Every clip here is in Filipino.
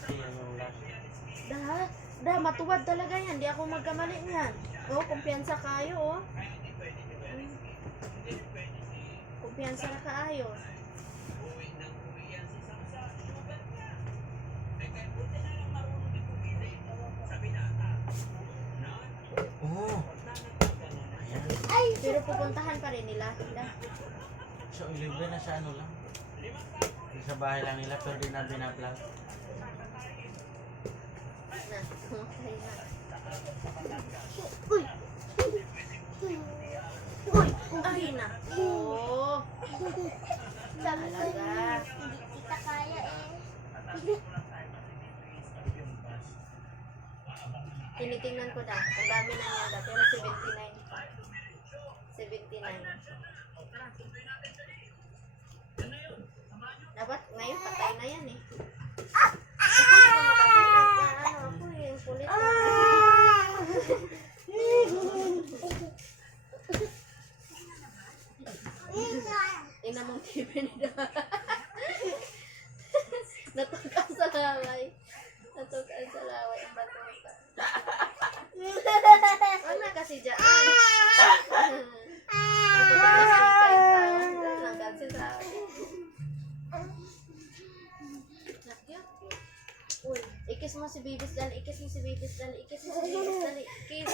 kasi yung last. Matuwad talaga yan. Di ako magkamali niyan. Oh, kumpiyansa kayo, oh. Kumpiyansa na kaayo. Oo. Pero pupuntahan pa rin nila. So, libre na sa ano lang. Sa bahay lang nila, pero di na binablog. Okay na. Uy! Uy! Ay na! Oh! Talaga. Hindi kita kaya eh. Tinitingnan ko na. Ang dami na niya. Pero 79 pa. 79. Dapat ngayon patay na yan eh. Ako na makapit. Ako eh. Kulit na. Tingnan mong TV nila. Natukan sa laway. Natukan sa laway ang batuta. Ano kasi dyan? Uy, ikis mo si Bibis dali, ikis mo si Bibis dali, ikis mo si Bibis dali, ikis.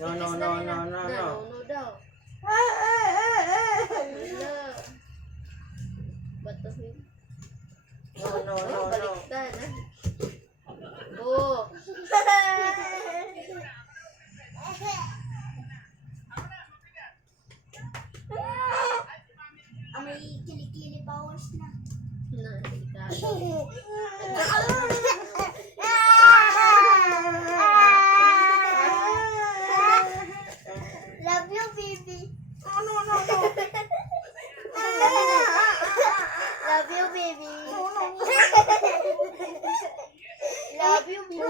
No. No daw. Wala. Batuhin. No. Baliktad, ha? Oh. May kilikili powers na. Delikado. Love you, baby. No. Love you, baby. Love you, baby.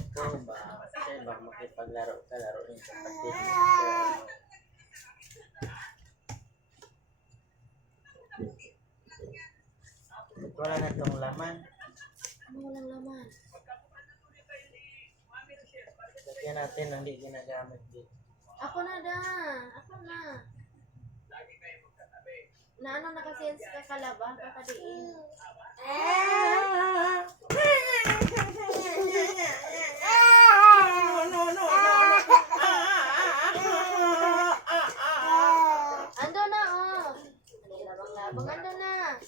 Ikaw ba? Kasi baka makipaglaro ka, laruin sa kapatid mo. Wala na itong laman. Ano walang laman? Lagyan natin ang hindi ginagamit dito. Ako na. Na ano na kasi yan sa kakalaba, kakadiin. No. Ando na, oh. Labang-labang, ando na.